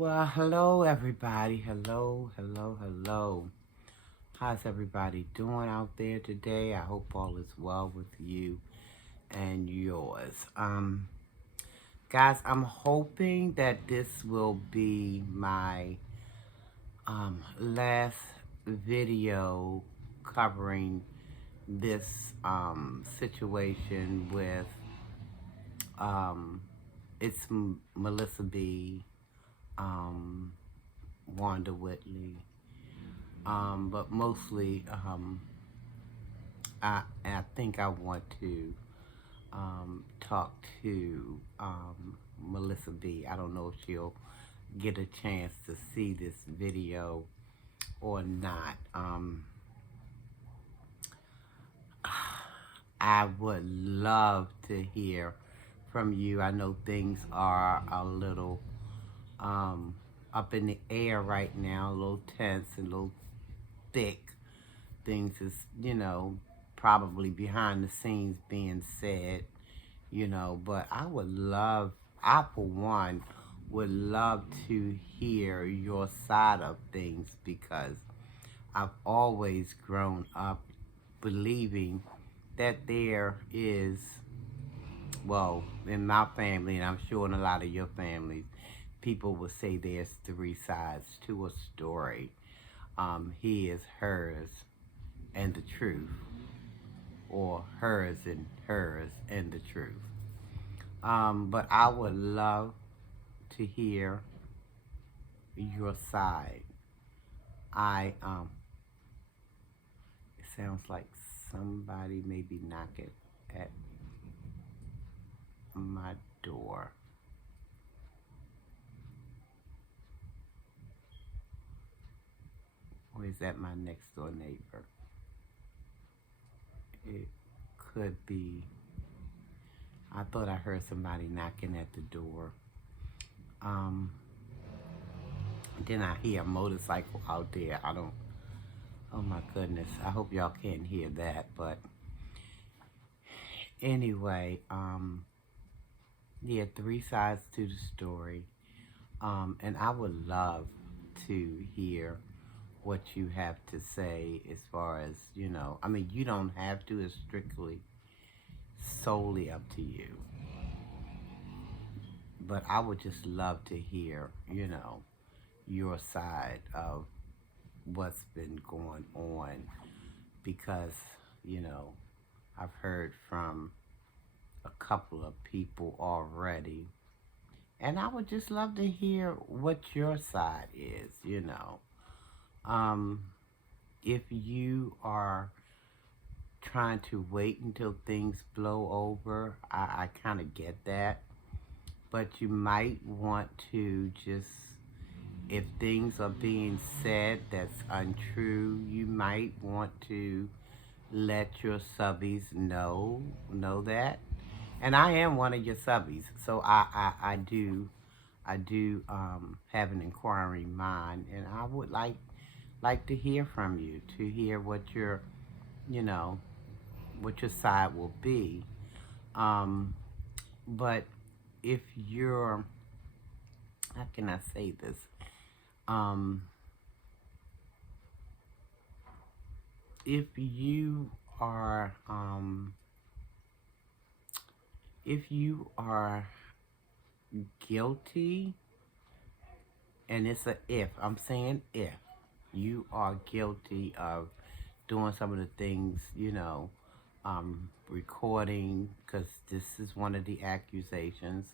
Well, hello everybody. Hello, hello, hello. How's everybody doing out there today? I hope all is well with you and yours. Guys, I'm hoping that this will be my last video covering this situation with um Melissa B, um, Wanda Whitley, but mostly I think I want to talk to Melissa B. I don't know if she'll get a chance to see this video or not. I would love to hear from you. I know things are a little um, up in the air right now, a little tense and a little thick. Things is, probably behind the scenes being said, but I for one, would love to hear your side of things because I've always grown up believing that there is, well, in my family, and I'm sure in a lot of your families, people will say there's three sides to a story. His, hers, and the truth, or hers and the truth. But I would love to hear your side. It sounds like somebody may be knocking at my door. Or is that my next door neighbor? It could be. I thought I heard somebody knocking at the door. Um, then I hear a motorcycle out there. Oh my goodness. I hope y'all can't hear that. But anyway, yeah, three sides to the story. And I would love to hear what you have to say as far as, I mean, you don't have to, it's strictly solely up to you. But I would just love to hear, your side of what's been going on because, you know, I've heard from a couple of people already. And I would just love to hear what your side is. Um, if you are trying to wait until things blow over, I kind of get that. But you might want to just, if things are being said that's untrue, you might want to let your subbies know that. And I am one of your subbies, so I do have an inquiring mind, and I would like to hear from you, to hear what you know what your side will be. Um, but if you're, how can I say this? Um, if you are if you are guilty, and it's a if, I'm saying if you are guilty of doing some of the things, recording, because this is one of the accusations,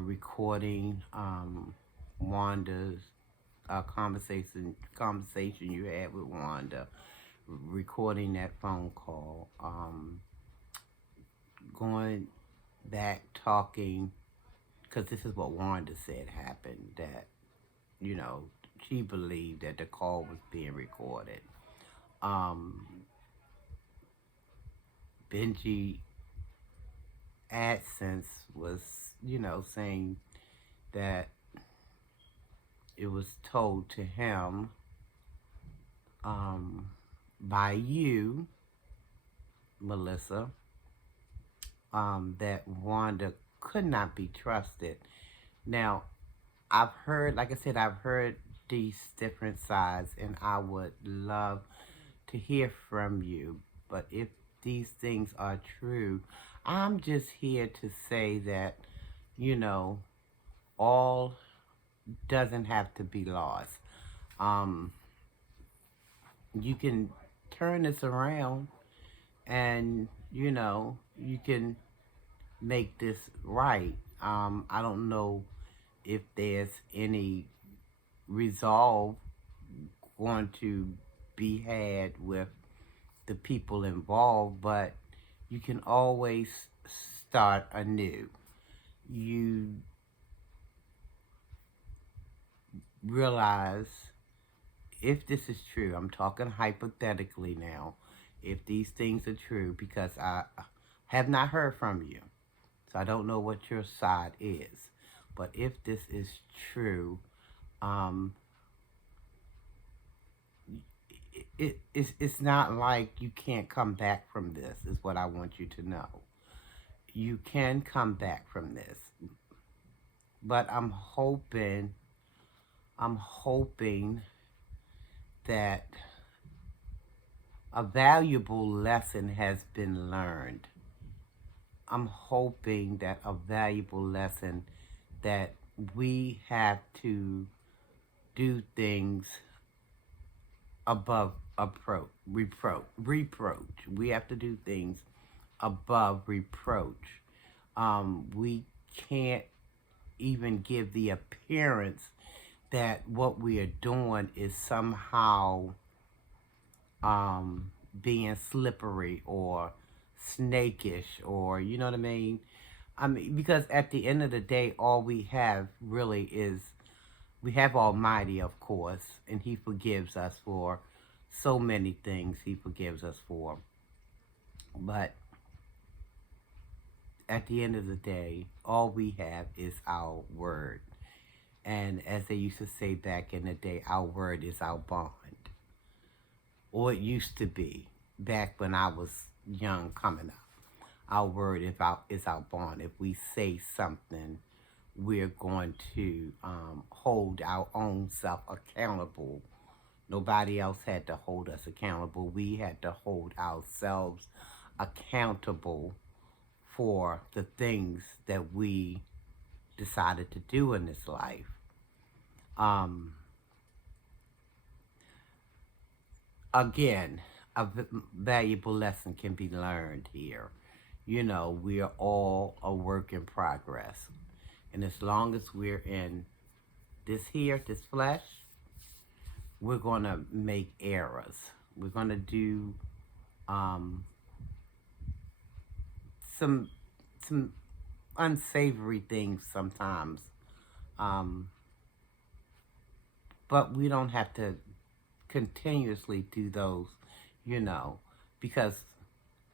recording Wanda's conversation you had with Wanda, recording that phone call, going back talking, because this is what Wanda said happened, that, you know, she believed that the call was being recorded. Um, Benji AdSense was, saying that it was told to him by you, Melissa, that Wanda could not be trusted. Now, I've heard, like I said, I've heard these different sides, and I would love to hear from you. But if these things are true, I'm just here to say that, you know, all doesn't have to be lost. Um, you can turn this around and, you know, you can make this right. I don't know if there's any resolve going to be had with the people involved, but you can always start anew. You realize if this is true, I'm talking hypothetically now, if these things are true, because I have not heard from you, so I don't know what your side is. But if this is true, um, it's not like you can't come back from this, is what I want you to know. You can come back from this. But I'm hoping that a valuable lesson has been learned. I'm hoping that a valuable lesson that we have to do things above reproach. We have to do things above reproach. We can't even give the appearance that what we are doing is somehow being slippery or snakish, or you know what I mean? I mean, because at the end of the day, all we have really is we have Almighty, of course, and He forgives us for so many things. He forgives us for, but at the end of the day, all we have is our word. And as they used to say back in the day, our word is our bond. Or it used to be back when I was young coming up. Our word is our bond. If we say something, we're going to hold our own self accountable. Nobody else had to hold us accountable. We had to hold ourselves accountable for the things that we decided to do in this life. Um, Again, valuable lesson can be learned here. You know, we are all a work in progress. And as long as we're in this flesh, we're going to make errors. We're going to do um, some some unsavory things sometimes. Um, but we don't have to continuously do those, you know, because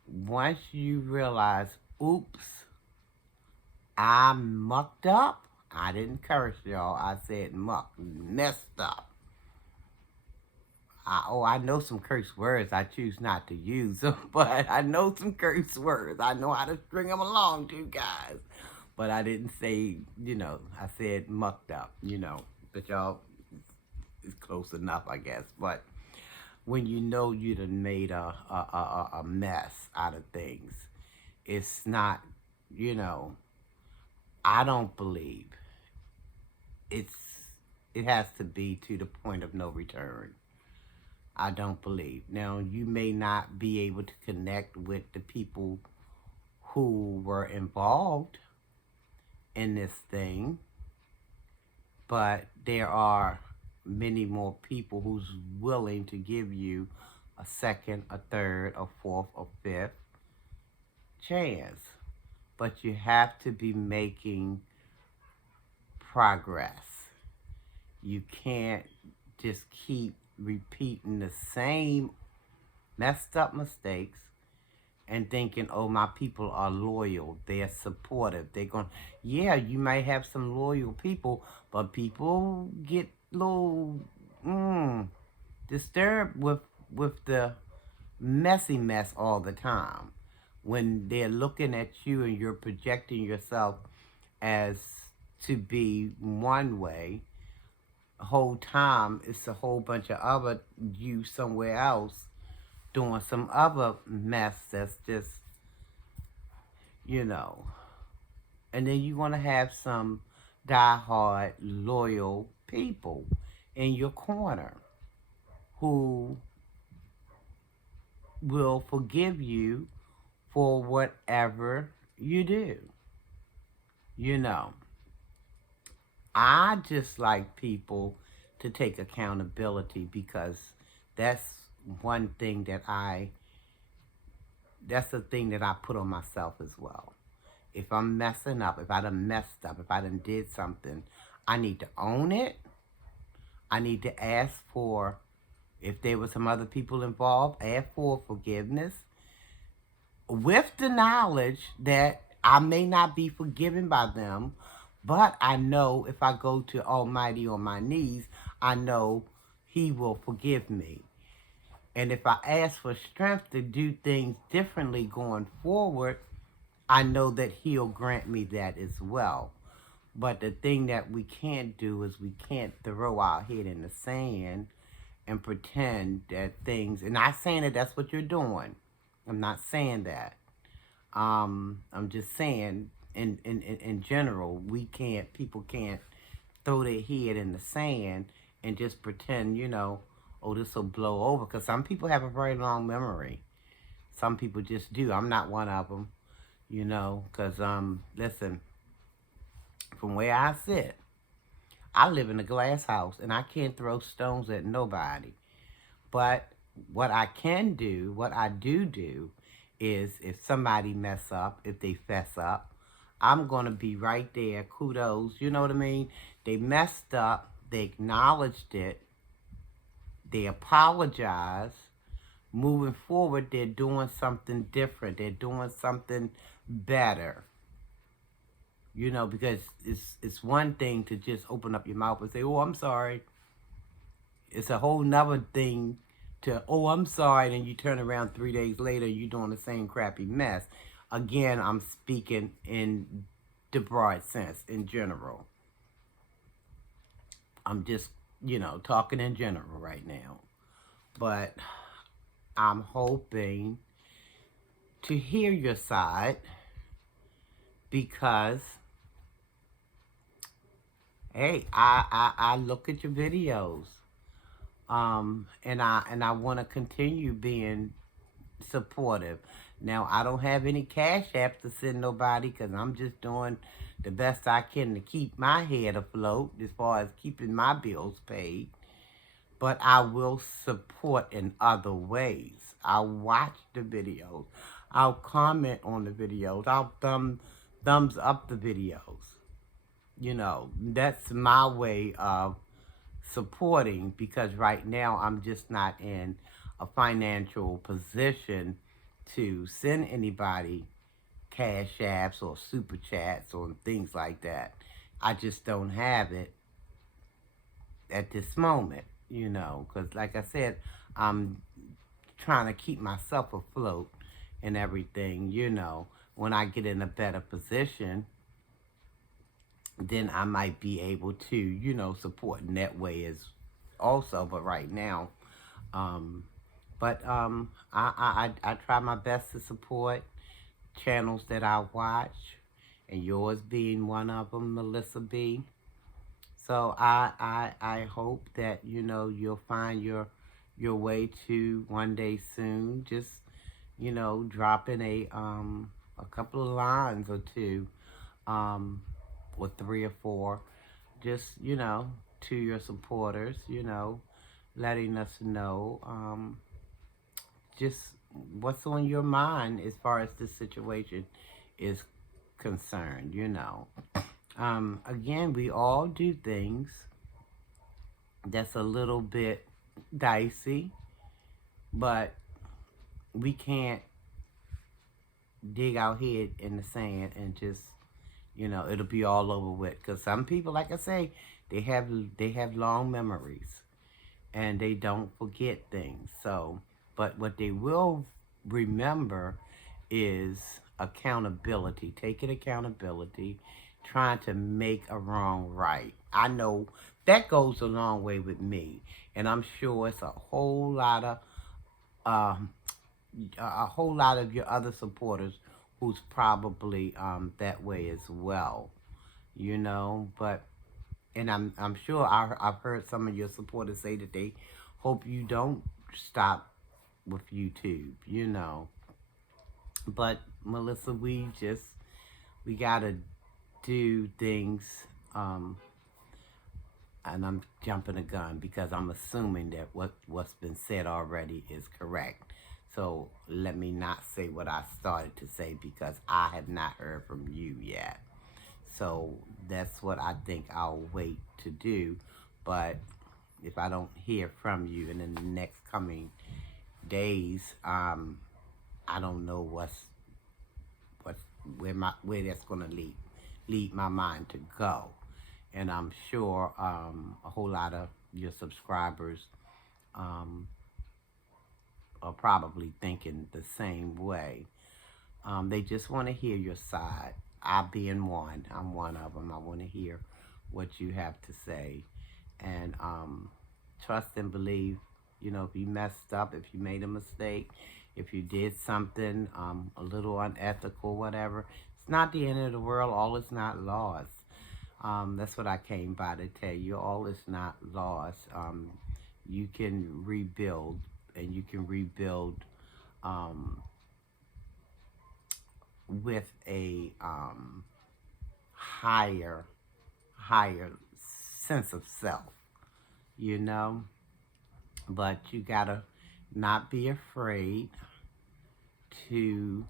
once you realize, oops, I mucked up. I didn't curse, y'all. I said muck, messed up. I know some curse words. I choose not to use them, but I know some curse words. I know how to string them along, too, guys. But I didn't say, I said mucked up, But y'all, it's close enough, I guess. But when you know you done made a mess out of things, it's not, I don't believe it's it has to be to the point of no return. I don't believe. Now, you may not be able to connect with the people who were involved in this thing, but there are many more people who's willing to give you a second, a third, a fourth, a fifth chance. But you have to be making progress. You can't just keep repeating the same messed up mistakes and thinking, oh, my people are loyal, they're supportive, they're going, yeah, you might have some loyal people, but people get a little disturbed with the messy mess all the time. When they're looking at you and you're projecting yourself as to be one way. Whole time it's a whole bunch of other you somewhere else doing some other mess that's just, you know. And then you want to have some diehard, loyal people in your corner who will forgive you for whatever you do. You know, I just like people to take accountability because that's one thing that's the thing that I put on myself as well. If I'm messing up, if I done messed up, if I done did something, I need to own it. I need to ask for, if there were some other people involved, ask for forgiveness with the knowledge that I may not be forgiven by them, but I know if I go to Almighty on my knees, I know He will forgive me. And if I ask for strength to do things differently going forward, I know that He'll grant me that as well. But the thing that we can't do is we can't throw our head in the sand and pretend that things, and not saying that that's what you're doing. I'm not saying that. I'm just saying in general, people can't throw their head in the sand and just pretend, oh, this will blow over. Because some people have a very long memory. Some people just do. I'm not one of them, because, listen, from where I sit, I live in a glass house and I can't throw stones at nobody. But what I can do, what I do, is if somebody mess up, if they fess up, I'm going to be right there. Kudos, you know what I mean? They messed up. They acknowledged it. They apologized. Moving forward, they're doing something different. They're doing something better. Because it's one thing to just open up your mouth and say, oh, I'm sorry. It's a whole nother thing to, oh, I'm sorry, and you turn around 3 days later, you're doing the same crappy mess. Again, I'm speaking in the broad sense, in general. I'm just, talking in general right now. But I'm hoping to hear your side because, hey, I look at your videos. And I want to continue being supportive. Now, I don't have any cash apps to send nobody because I'm just doing the best I can to keep my head afloat as far as keeping my bills paid. But I will support in other ways. I'll watch the videos. I'll comment on the videos. I'll thumbs up the videos. That's my way of supporting, because right now I'm just not in a financial position to send anybody cash apps or super chats or things like that. I just don't have it at this moment, because like I said, I'm trying to keep myself afloat and everything. When I get in a better position, then I might be able to, support in that way as also. But right now, I try my best to support channels that I watch, and yours being one of them, Melissa B. So I hope that, you'll find your way to one day soon, just, dropping a couple of lines or two, or 3 or 4, just, to your supporters, letting us know just what's on your mind as far as this situation is concerned, Again, we all do things that's a little bit dicey, but we can't dig our head in the sand and just, it'll be all over with. Because some people, like I say, they have long memories and they don't forget things. So, but what they will remember is accountability, taking accountability, trying to make a wrong right. I know that goes a long way with me, and I'm sure it's um, a whole lot of your other supporters who's probably that way as well. You know, but and I'm sure I've heard some of your supporters say that they hope you don't stop with YouTube. You know, but Melissa, we gotta do things. Um, and I'm jumping the gun because I'm assuming that what's been said already is correct. So let me not say what I started to say because I have not heard from you yet. So that's what I think I'll wait to do. But if I don't hear from you in the next coming days, I don't know what's where that's gonna lead my mind to go. And I'm sure a whole lot of your subscribers um, are probably thinking the same way. They just want to hear your side. I being one, I'm one of them. I want to hear what you have to say, and trust and believe. You know, if you messed up, if you made a mistake, if you did something a little unethical, whatever, it's not the end of the world. All is not lost. That's what I came by to tell you. All is not lost. You can rebuild, and you can rebuild um, with a higher, higher sense of self, you know? But you gotta not be afraid to,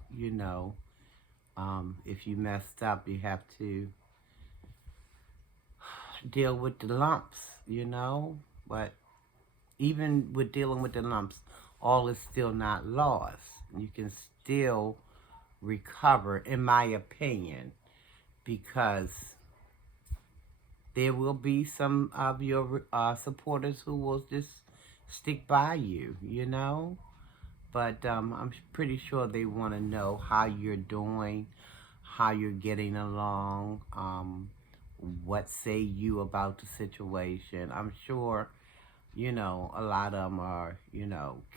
if you messed up, you have to deal with the lumps, But even with dealing with the lumps, all is still not lost. You can still recover, in my opinion, because there will be some of your supporters who will just stick by you. But I'm pretty sure they want to know how you're doing, how you're getting along, what say you about the situation. I'm sure, a lot of them are,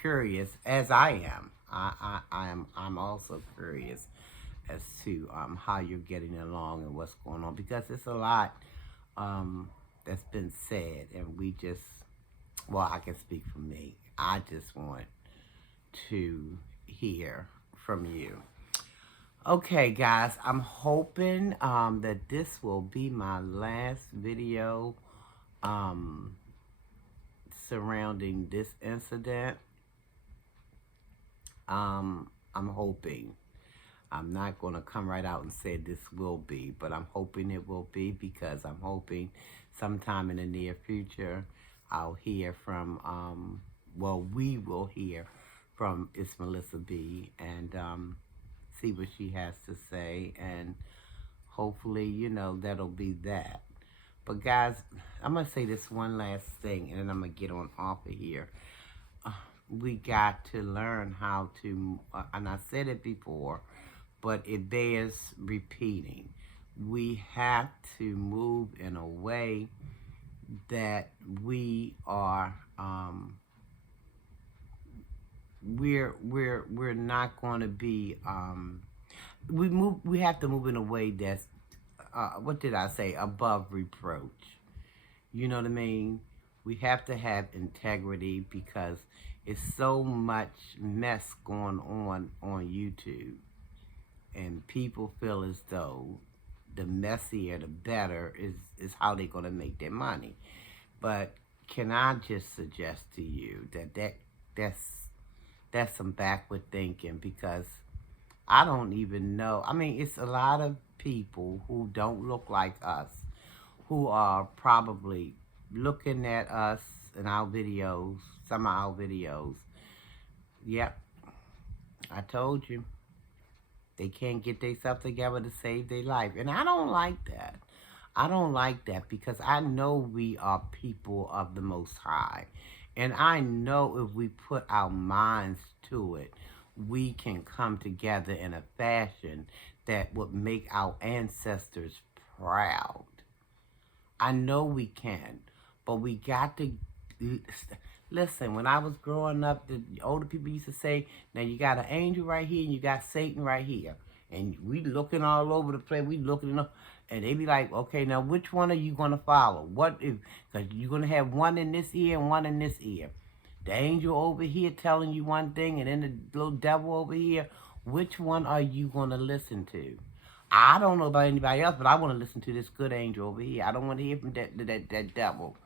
curious, as I am. I'm also curious as to how you're getting along and what's going on because it's a lot that's been said, and well, I can speak for me. I just want to hear from you. Okay, guys, I'm hoping that this will be my last video surrounding this incident. I'm hoping. I'm not going to come right out and say this will be, but I'm hoping it will be because I'm hoping sometime in the near future I'll hear from, we will hear from It's Melissa B and see what she has to say, and hopefully, that'll be that. But guys, I'm going to say this one last thing and then I'm going to get on off of here. We got to learn how to, and I said it before, but it bears repeating. We have to move in a way that we are, we're not going to be, we have to move in a way that's, what did I say, above reproach. You know what I mean? We have to have integrity because it's so much mess going on YouTube. And people feel as though the messier, the better is how they're going to make their money. But can I just suggest to you that's some backward thinking, because I don't even know. I mean, it's a lot of people who don't look like us who are probably looking at us in our videos, some of our videos. Yep, I told you. They can't get themselves together to save their life. And I don't like that. I don't like that because I know we are people of the Most High. And I know if we put our minds to it, we can come together in a fashion that would make our ancestors proud. I know we can, but we got to listen. When I was growing up, the older people used to say, "Now you got an angel right here, and you got Satan right here, and we looking all over the place. We looking up." And they be like, "Okay, now which one are you gonna follow? What if? Because you're gonna have one in this ear and one in this ear. The angel over here telling you one thing, and then the little devil over here. Which one are you gonna listen to?" I don't know about anybody else, but I want to listen to this good angel over here. I don't want to hear from that devil.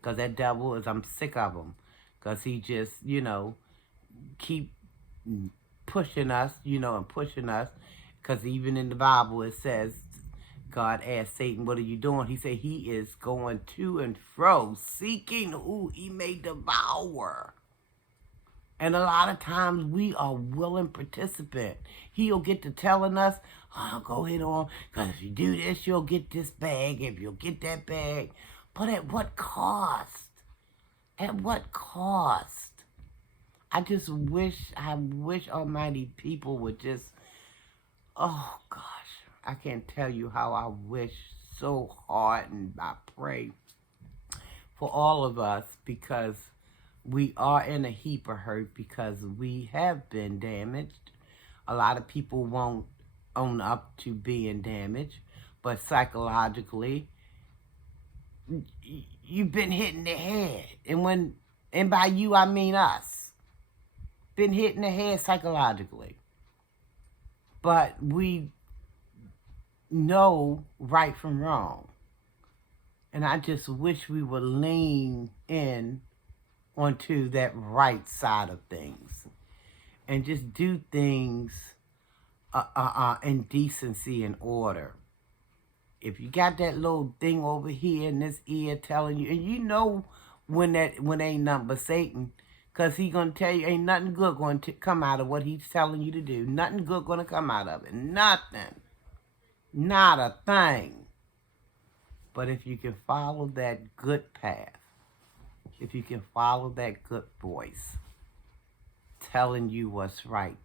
Because that devil is, I'm sick of him. Because he just, keep pushing us, and pushing us. Because even in the Bible it says, God asked Satan, "What are you doing?" He said he is going to and fro, seeking who he may devour. And a lot of times we are willing participant. He'll get to telling us, "Oh, go ahead on, because if you do this, you'll get this bag, if you'll get that bag." But at what cost? At what cost? I wish almighty people would just, oh gosh, I can't tell you how I wish so hard, and I pray for all of us, because we are in a heap of hurt, because we have been damaged. A lot of people won't own up to being damaged, but psychologically, you've been hit in the head. And by you, I mean us. Been hit in the head psychologically. But we know right from wrong. And I just wish we would lean in onto that right side of things and just do things in decency and order. If you got that little thing over here in this ear telling you, and you know when ain't nothing but Satan, because he going to tell you ain't nothing good going to come out of what he's telling you to do. Nothing good going to come out of it. Nothing. Not a thing. But if you can follow that good path, if you can follow that good voice telling you what's right,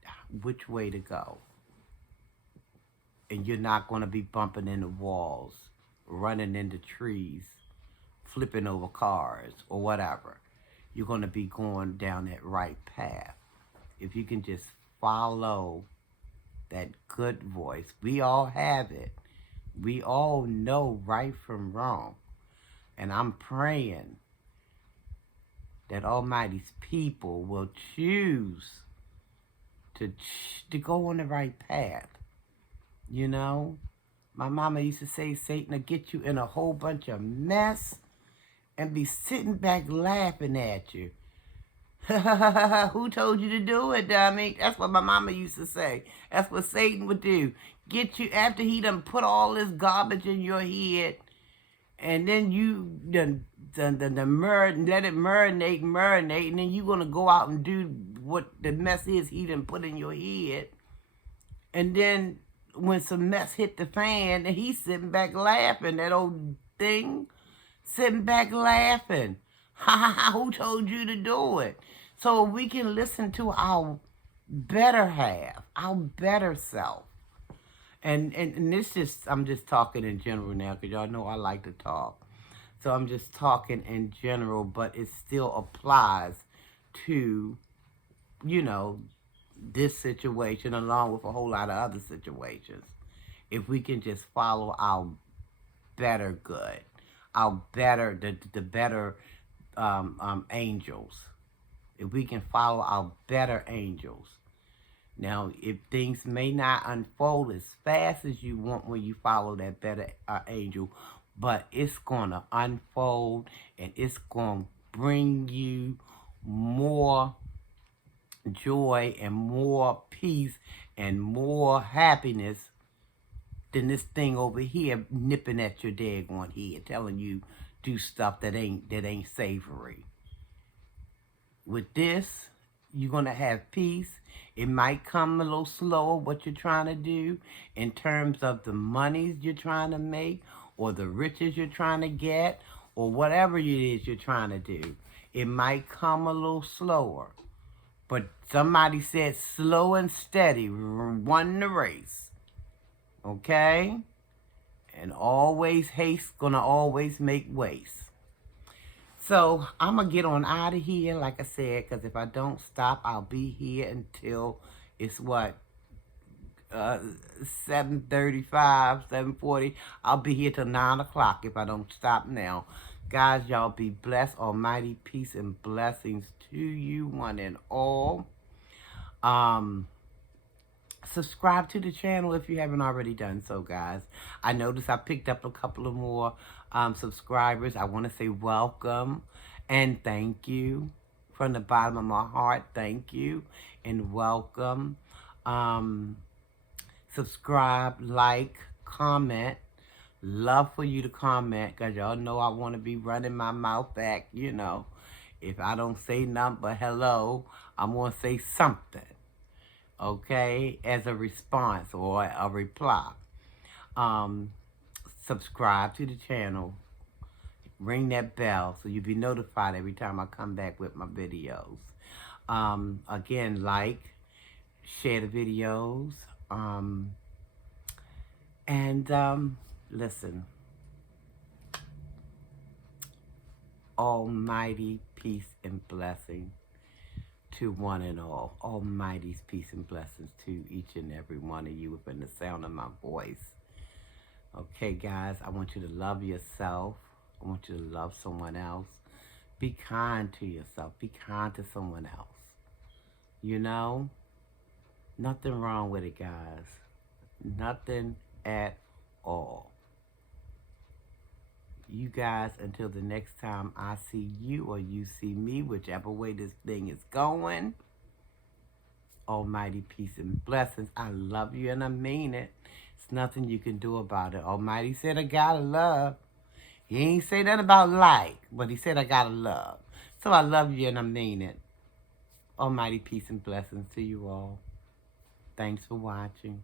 which way to go, and you're not going to be bumping into walls, running into trees, flipping over cars, or whatever. You're going to be going down that right path. If you can just follow that good voice. We all have it. We all know right from wrong. And I'm praying that Almighty's people will choose to go on the right path. You know, my mama used to say, Satan will get you in a whole bunch of mess and be sitting back laughing at you. Who told you to do it, dummy? That's what my mama used to say. That's what Satan would do. Get you after he done put all this garbage in your head, and then you done let it marinate, and then you gonna go out and do what the mess is he done put in your head. And then when some mess hit the fan, and he's sitting back laughing, that old thing, sitting back laughing. Who told you to do it? So we can listen to our better half, our better self. And this just, I'm just talking in general now, because y'all know I like to talk. So I'm just talking in general, but it still applies to, you know, this situation along with a whole lot of other situations. If we can just follow our better good, our better, the better angels. If we can follow our better angels. Now, if things may not unfold as fast as you want when you follow that better angel, but it's going to unfold, and it's going to bring you more joy and more peace and more happiness than this thing over here nipping at your daggone head, telling you do stuff that ain't savory. With this, you're going to have peace. It might come a little slower, what you're trying to do in terms of the monies you're trying to make, or the riches you're trying to get, or whatever it is you're trying to do. It might come a little slower. But somebody said slow and steady won the race. Okay? And always haste gonna always make waste. So I'm gonna get on out of here, like I said, because if I don't stop, I'll be here until it's what, 7:35, 7:40. I'll be here till 9 o'clock if I don't stop now. Guys, y'all be blessed. Almighty peace and blessings to you, one and all. Subscribe to the channel if you haven't already done so, guys. I noticed I picked up a couple of more subscribers. I want to say welcome and thank you from the bottom of my heart. Thank you and welcome. Subscribe, like, comment. Love for you to comment, because y'all know I want to be running my mouth back, you know. If I don't say nothing but hello, I'm going to say something, okay, as a response or a reply. Subscribe to the channel. Ring that bell so you'll be notified every time I come back with my videos. Again, like, share the videos. Listen. Almighty peace and blessing to one and all. Almighty peace and blessings to each and every one of you within the sound of my voice. Okay, guys, I want you to love yourself. I want you to love someone else. Be kind to yourself. Be kind to someone else. You know? Nothing wrong with it, guys. Nothing at all. You guys, until the next time I see you or you see me, whichever way this thing is going, almighty peace and blessings. I love you and I mean it. It's nothing you can do about it. Almighty said I gotta love. He ain't say nothing about like, but he said I gotta love. So I love you and I mean it. Almighty peace and blessings to you all. Thanks for watching.